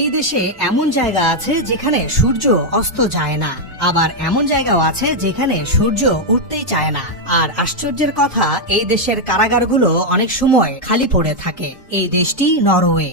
এই দেশে এমন জায়গা আছে যেখানে সূর্য অস্ত যায় না, আবার এমন জায়গাও আছে যেখানে সূর্য উঠতেই চায় না। আর আশ্চর্যের কথা, এই দেশের কারাগারগুলো অনেক সময় খালি পড়ে থাকে। এই দেশটি নরওয়ে।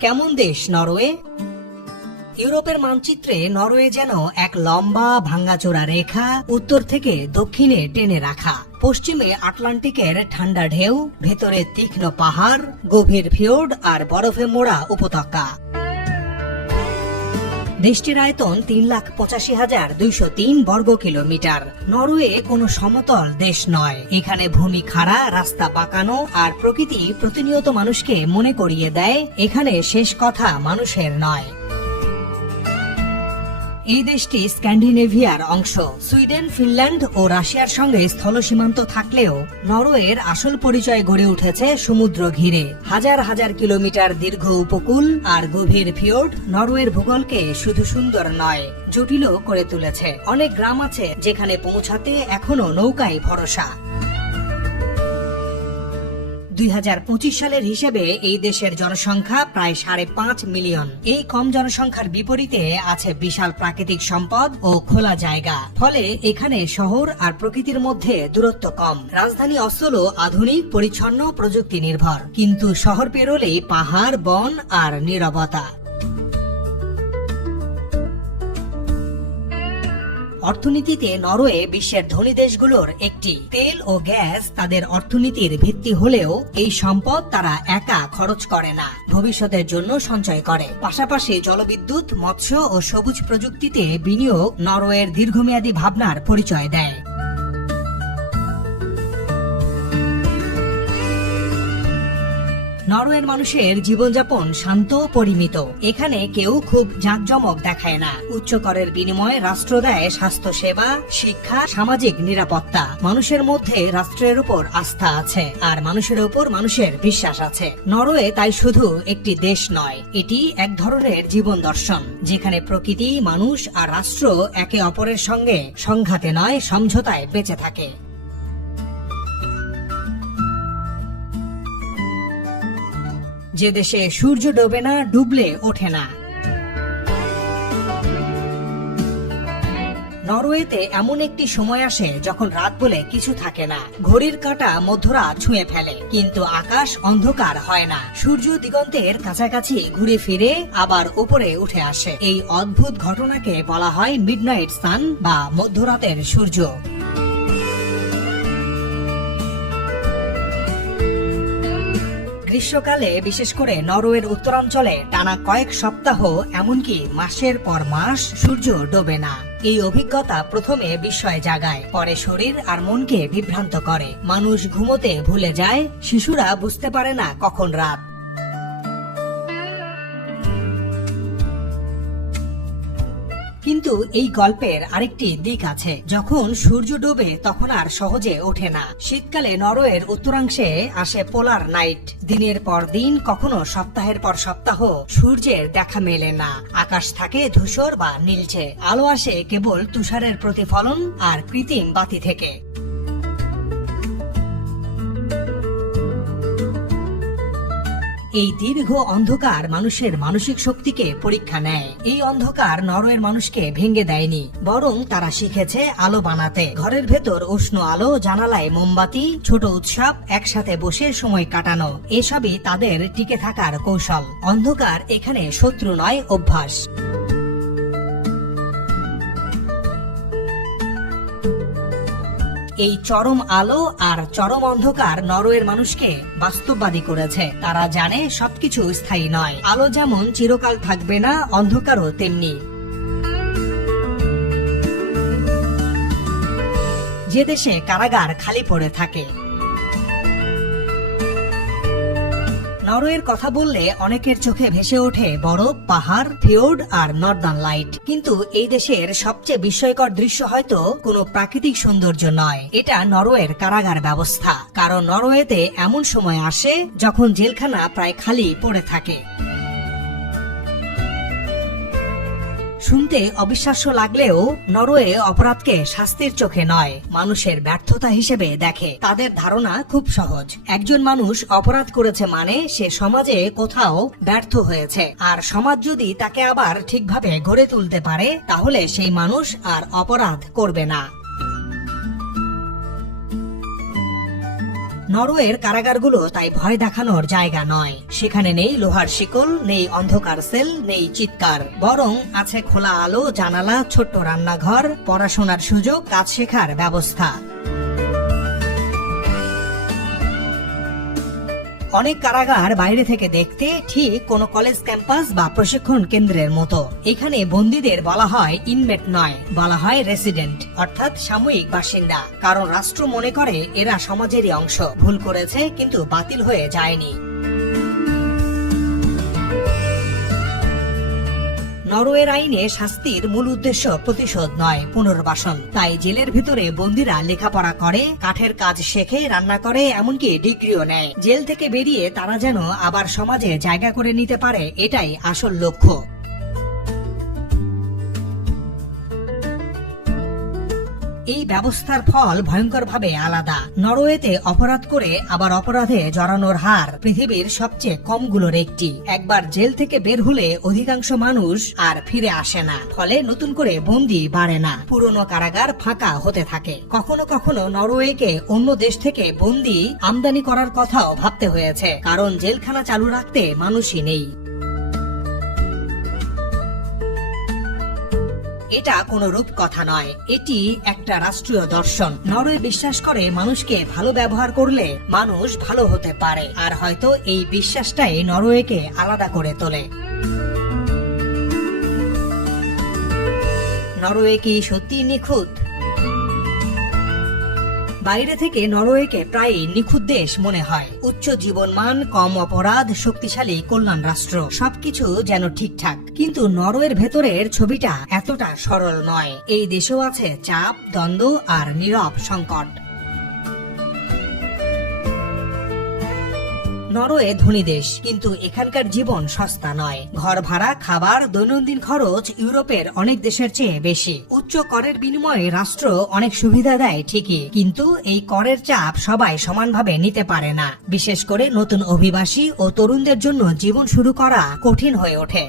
কেমন দেশ নরওয়ে? ইউরোপের মানচিত্রে নরওয়ে যেন এক লম্বা ভাঙ্গাচোরা রেখা, উত্তর থেকে দক্ষিণে টেনে রাখা। পশ্চিমে আটলান্টিকের ঠান্ডা ঢেউ, ভেতরে তীক্ষ্ণ পাহাড়, গভীর ফিওর্ড আর বরফে মোড়া উপত্যকা। দেশটির আয়তন 3,85,203 বর্গ কিলোমিটার। নরওয়ে কোনো সমতল দেশ নয়। এখানে ভূমি খাড়া, রাস্তা বাঁকানো, আর প্রকৃতি প্রতিনিয়ত মানুষকে মনে করিয়ে দেয় এখানে শেষ কথা মানুষের নয়। এই দেশটি স্ক্যান্ডিনেভিয়ার অংশ। সুইডেন, ফিনল্যান্ড ও রাশিয়ার সঙ্গে স্থল সীমান্ত থাকলেও নরওয়ের আসল পরিচয় গড়ে উঠেছে সমুদ্র ঘিরে। হাজার হাজার কিলোমিটার দীর্ঘ উপকূল আর গভীর ফিওর্ড নরওয়ের ভূগোলকে শুধু সুন্দর নয়, জটিলও করে তুলেছে। অনেক গ্রাম আছে যেখানে পৌঁছাতে এখনো নৌকায় ভরসা। 2025 সালের হিসেবে এই দেশের জনসংখ্যা প্রায় 5.5 মিলিয়ন। এই কম জনসংখ্যার বিপরীতে আছে বিশাল প্রাকৃতিক সম্পদ ও খোলা জায়গা। ফলে এখানে শহর আর প্রকৃতির মধ্যে দূরত্ব কম। রাজধানী অসলো আধুনিক, পরিচ্ছন্ন, প্রযুক্তি নির্ভর, কিন্তু শহর পেরোলেই পাহাড়, বন আর নীরবতা। অর্থনীতিতে নরওয়ে বিশ্বের ধনী দেশগুলোর একটি। তেল ও গ্যাস তাদের অর্থনীতির ভিত্তি হলেও এই সম্পদ তারা একা খরচ করে না, ভবিষ্যতের জন্য সঞ্চয় করে। পাশাপাশি জলবিদ্যুৎ, মৎস্য ও সবুজ প্রযুক্তিতে বিনিয়োগ নরওয়ের দীর্ঘমেয়াদী ভাবনার পরিচয় দেয়। নরওয়ের মানুষের জীবনযাপন শান্ত, পরিমিত। এখানে কেউ খুব জাঁকজমক দেখায় না। উচ্চ করের বিনিময়ে রাষ্ট্র দেয় স্বাস্থ্য সেবা, শিক্ষা, সামাজিক নিরাপত্তা। মানুষের মধ্যে রাষ্ট্রের উপর আস্থা আছে, আর মানুষের উপর মানুষের বিশ্বাস আছে। নরওয়ে তাই শুধু একটি দেশ নয়, এটি এক ধরনের জীবন দর্শন, যেখানে প্রকৃতি, মানুষ আর রাষ্ট্র একে অপরের সঙ্গে সংঘাতে নয়, সমঝোতায় বেঁচে থাকে। যে দেশে সূর্য ডোবে না, ডুবলে ওঠে না। নরওয়েতে এমন একটি সময় আসে যখন রাত বলে কিছু থাকে না। ঘড়ির কাঁটা মধ্যরাত ছুঁয়ে ফেলে, কিন্তু আকাশ অন্ধকার হয় না। সূর্য দিগন্তের কাছাকাছি ঘুরে ফিরে আবার উপরে উঠে আসে। এই অদ্ভুত ঘটনাকে বলা হয় মিডনাইট সান বা মধ্যরাতের সূর্য। গ্রীষ্মকালে, বিশেষ করে নরওয়ের উত্তরাঞ্চলে টানা কয়েক সপ্তাহ, এমনকি মাসের পর মাস সূর্য ডোবে না। এই অভিজ্ঞতা প্রথমে বিস্ময় জাগায়, পরে শরীর আর মনকে বিভ্রান্ত করে। মানুষ ঘুমোতে ভুলে যায়, শিশুরা বুঝতে পারে না কখন রাত। কিন্তু এই গল্পের আরেকটি দিক আছে। যখন সূর্য ডোবে তখন আর সহজে ওঠে না। শীতকালে নরওয়ের উত্তরাংশে আসে পোলার নাইট। দিনের পর দিন, কখনো সপ্তাহের পর সপ্তাহ সূর্যের দেখা মেলে না। আকাশ থাকে ধূসর বা নীলচে। আলো আসে কেবল তুষারের প্রতিফলন আর কৃত্রিম বাতি থেকে। এই দীর্ঘ অন্ধকার মানুষের মানসিক শক্তিকে পরীক্ষা নেয়। এই অন্ধকার নরওয়ের মানুষকে ভেঙে দেয়নি, বরং তারা শিখেছে আলো বানাতে। ঘরের ভেতর উষ্ণ আলো, জানালায় মোমবাতি, ছোট উৎসব, একসাথে বসে সময় কাটানো, এসবই তাদের টিকে থাকার কৌশল। অন্ধকার এখানে শত্রু নয়, অভ্যাস। এই চরম আলো আর চরম অন্ধকার নরওয়ের মানুষকে বাস্তববাদী করেছে। তারা জানে সবকিছু স্থায়ী নয়। আলো যেমন চিরকাল থাকবে না, অন্ধকারও তেমনি। যে দেশে কারাগার খালি পড়ে থাকে। নরওয়ের কথা বললে অনেকের চোখে ভেসে ওঠে বরফ, পাহাড়, ফিওর্ড আর নর্দার্ন লাইট। কিন্তু এই দেশের সবচেয়ে বিস্ময়কর দৃশ্য হয়তো কোনো প্রাকৃতিক সৌন্দর্য নয়, এটা নরওয়ের কারাগার ব্যবস্থা। কারণ নরওয়েতে এমন সময় আসে যখন জেলখানা প্রায় খালি পড়ে থাকে। শুনতে অবিশ্বাস্য লাগলেও নরওয়ে অপরাধকে শাস্তির চোখে নয়, মানুষের ব্যর্থতা হিসেবে দেখে। তাদের ধারণা খুব সহজ, একজন মানুষ অপরাধ করেছে মানে সে সমাজে কোথাও ব্যর্থ হয়েছে, আর সমাজ যদি তাকে আবার ঠিকভাবে গড়ে তুলতে পারে তাহলে সেই মানুষ আর অপরাধ করবে না। নরওয়ের কারাগারগুলো তাই ভয় দেখানোর জায়গা নয়। সেখানে নেই লোহার শিকল, নেই অন্ধকার সেল, নেই চিৎকার, বরং আছে খোলা আলো, জানালা, ছোট্ট রান্নাঘর, পড়াশোনার সুযোগ, কাজ শেখার ব্যবস্থা। অনেক কারাগার বাইরে থেকে দেখতে ঠিক কোনো কলেজ ক্যাম্পাস বা প্রশিক্ষণ কেন্দ্রের মতো। এখানে বন্দীদের বলা হয় ইনমেট নয়, বলা হয় রেসিডেন্ট, অর্থাৎ সাময়িক বাসিন্দা। কারণ রাষ্ট্র মনে করে এরা সমাজেরই অংশ, ভুল করেছে কিন্তু বাতিল হয়ে যায়নি। নরওয়ের আইনে শাস্তির মূল উদ্দেশ্য প্রতিশোধ নয়, পুনর্বাসন। তাই জেলের ভিতরে বন্দীরা লেখাপড়া করে, কাঠের কাজ শেখে, রান্না করে, এমনকি ডিগ্রিও নেয়। জেল থেকে বেরিয়ে তারা যেন আবার সমাজে জায়গা করে নিতে পারে, এটাই আসল লক্ষ্য। এই ব্যবস্থার ফল ভয়ঙ্করভাবে আলাদা। নরওয়েতে অপরাধ করে আবার অপরাধে জড়ানোর হার পৃথিবীর সবচেয়ে কমগুলোর একটি। একবার জেল থেকে বের হলে অধিকাংশ মানুষ আর ফিরে আসে না, ফলে নতুন করে বন্দী বাড়ে না, পুরনো কারাগার ফাঁকা হতে থাকে। কখনো কখনো নরওয়েকে অন্য দেশ থেকে বন্দী আমদানি করার কথাও ভাবতে হয়েছে, কারণ জেলখানা চালু রাখতে মানুষই নেই। এটা কোনো রূপকথা নয়, এটি একটা রাষ্ট্রীয় দর্শন। নরওয়ে বিশ্বাস করে মানুষকে ভালো ব্যবহার করলে মানুষ ভালো হতে পারে, আর হয়তো এই বিশ্বাসটাই নরওয়েকে আলাদা করে তোলে। নরওয়ে কি সত্যি নিখুঁত? বাইরে থেকে নরওয়েকে প্রায় নিখুঁত দেশ মনে হয়। উচ্চ জীবনমান, কম অপরাধ, শক্তিশালী কল্যাণ রাষ্ট্র, সবকিছু যেন ঠিকঠাক। কিন্তু নরওয়ের ভেতরের ছবিটা এতটা সরল নয়। এই দেশেও আছে চাপ, দ্বন্দ্ব আর নীরব সংকট। নরওয়ে ধনী দেশ, কিন্তু এখানকার জীবন সস্তা নয়। ঘর ভাড়া, খাবার, দৈনন্দিন খরচ ইউরোপের অনেক দেশের চেয়ে বেশি। উচ্চ করের বিনিময়ে রাষ্ট্র অনেক সুবিধা দেয় ঠিকই, কিন্তু এই করের চাপ সবাই সমানভাবে নিতে পারে না। বিশেষ করে নতুন অভিবাসী ও তরুণদের জন্য জীবন শুরু করা কঠিন হয়ে ওঠে।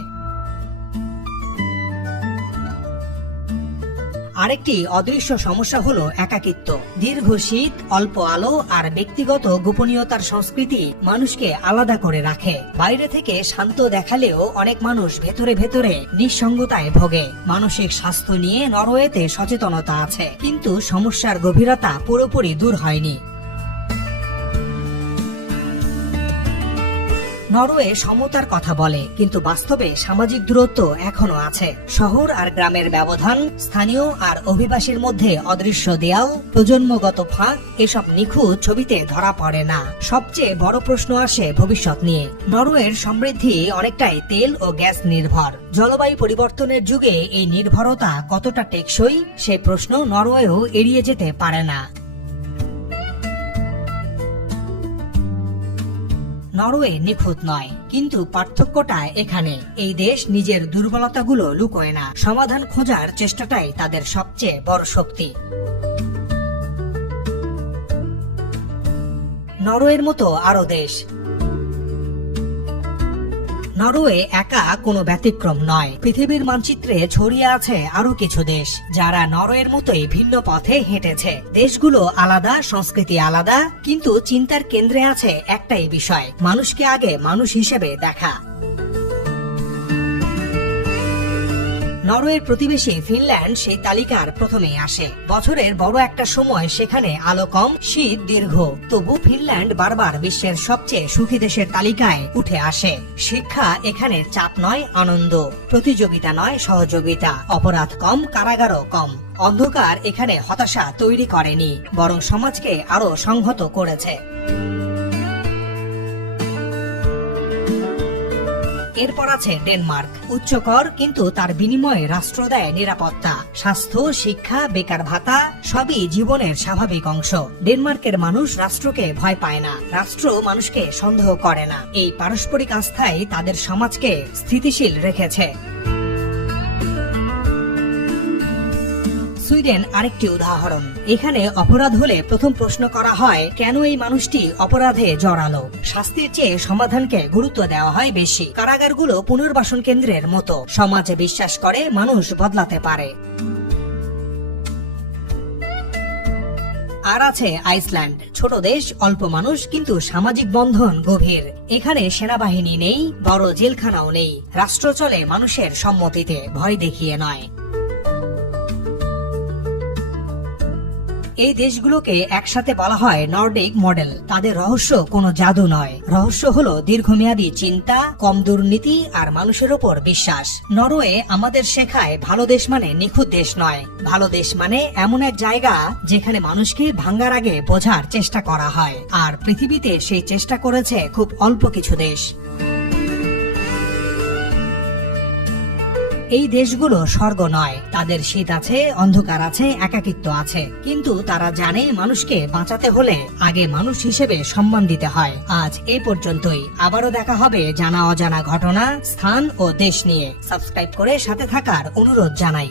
আরেকটি অদৃশ্য সমস্যা হলো একাকিত্ব। দীর্ঘ শীত, অল্প আলো আর ব্যক্তিগত গোপনীয়তার সংস্কৃতি মানুষকে আলাদা করে রাখে। বাইরে থেকে শান্ত দেখালেও অনেক মানুষ ভেতরে ভেতরে নিঃসঙ্গতায় ভোগে। মানসিক স্বাস্থ্য নিয়ে নরওয়েতে সচেতনতা আছে, কিন্তু সমস্যার গভীরতা পুরোপুরি দূর হয়নি। নরওয়ে সমতার কথা বলে, কিন্তু বাস্তবে সামাজিক দূরত্ব এখনো আছে। শহর আর গ্রামের ব্যবধান, স্থানীয় আর অভিবাসীর মধ্যে অদৃশ্য দেয়াল, প্রজন্মগত ফাঁক, এসব নিখুঁত ছবিতে ধরা পড়ে না। সবচেয়ে বড় প্রশ্ন আসে ভবিষ্যৎ নিয়ে। নরওয়ের সমৃদ্ধি অনেকটাই তেল ও গ্যাস নির্ভর। জলবায়ু পরিবর্তনের যুগে এই নির্ভরতা কতটা টেকসই, সে প্রশ্ন নরওয়েও এড়িয়ে যেতে পারে না। নরওয়ে নিখুঁত নয়, কিন্তু পার্থক্যটা এখানে। এই দেশ নিজের দুর্বলতাগুলো লুকোয় না, সমাধান খোঁজার চেষ্টাটাই তাদের সবচেয়ে বড় শক্তি। নরওয়ের মতো আরো দেশ। নরওয়ে একা কোনো ব্যতিক্রম নয়। পৃথিবীর মানচিত্রে ছড়িয়ে আছে আরো কিছু দেশ যারা নরওয়ের মতোই ভিন্ন পথে হেঁটেছে। দেশগুলো আলাদা, সংস্কৃতি আলাদা, কিন্তু চিন্তার কেন্দ্রে আছে একটাই বিষয়, মানুষকে আগে মানুষ হিসেবে দেখা। নরওয়ের প্রতিবেশী ফিনল্যান্ড সেই তালিকার প্রথমেই আসে। বছরের বড় একটা সময় সেখানে আলো কম, শীত দীর্ঘ, তবু ফিনল্যান্ড বারবার বিশ্বের সবচেয়ে সুখী দেশের তালিকায় উঠে আসে। শিক্ষা এখানে চাপ নয়, আনন্দ, প্রতিযোগিতা নয়, সহযোগিতা, অপরাধ কম, কারাগারও কম। অন্ধকার এখানে হতাশা তৈরি করেনি, বরং সমাজকে আরো সংহত করেছে। এরপর আছে ডেনমার্ক। উচ্চকর, কিন্তু তার বিনিময়ে রাষ্ট্র দেয় নিরাপত্তা, স্বাস্থ্য, শিক্ষা, বেকার ভাতা, সবই জীবনের স্বাভাবিক অংশ। ডেনমার্কের মানুষ রাষ্ট্রকে ভয় পায় না, রাষ্ট্র মানুষকে সন্দেহ করে না। এই পারস্পরিক আস্থাই তাদের সমাজকে স্থিতিশীল রেখেছে। সুইডেন আরেকটি উদাহরণ। এখানে অপরাধ হলে প্রথম প্রশ্ন করা হয় কেন এই মানুষটি অপরাধে জড়ালো। শাস্তির চেয়ে সমাধানকে গুরুত্ব দেওয়া হয় বেশি। কারাগারগুলো পুনর্বাসন কেন্দ্রের মতো। সমাজে বিশ্বাস করে মানুষ বদলাতে পারে। আর আছে আইসল্যান্ড। ছোট দেশ, অল্প মানুষ, কিন্তু সামাজিক বন্ধন গভীর। এখানে সেনাবাহিনী নেই, বড় জেলখানাও নেই। রাষ্ট্র চলে মানুষের সম্মতিতে, ভয় দেখিয়ে নয়। এই দেশগুলোকে একসাথে বলা হয় নর্ডিক মডেল। তাদের রহস্য কোনো জাদু নয়, রহস্য হলো দীর্ঘমেয়াদী চিন্তা, কম দুর্নীতি আর মানুষের ওপর বিশ্বাস। নরওয়ে আমাদের শেখায় ভালো দেশ মানে নিখুঁত দেশ নয়। ভালো দেশ মানে এমন এক জায়গা যেখানে মানুষকে ভাঙার আগে বোঝার চেষ্টা করা হয়। আর পৃথিবীতে সেই চেষ্টা করেছে খুব অল্প কিছু দেশ। এই দেশগুলো স্বর্গ নয়। তাদের শীত আছে, অন্ধকার আছে, একাকিত্ব আছে, কিন্তু তারা জানে মানুষকে বাঁচাতে হলে আগে মানুষ হিসেবে সম্মান দিতে হয়। আজ এই পর্যন্তই। আবারও দেখা হবে জানা অজানা ঘটনা, স্থান ও দেশ নিয়ে। সাবস্ক্রাইব করে সাথে থাকার অনুরোধ জানাই।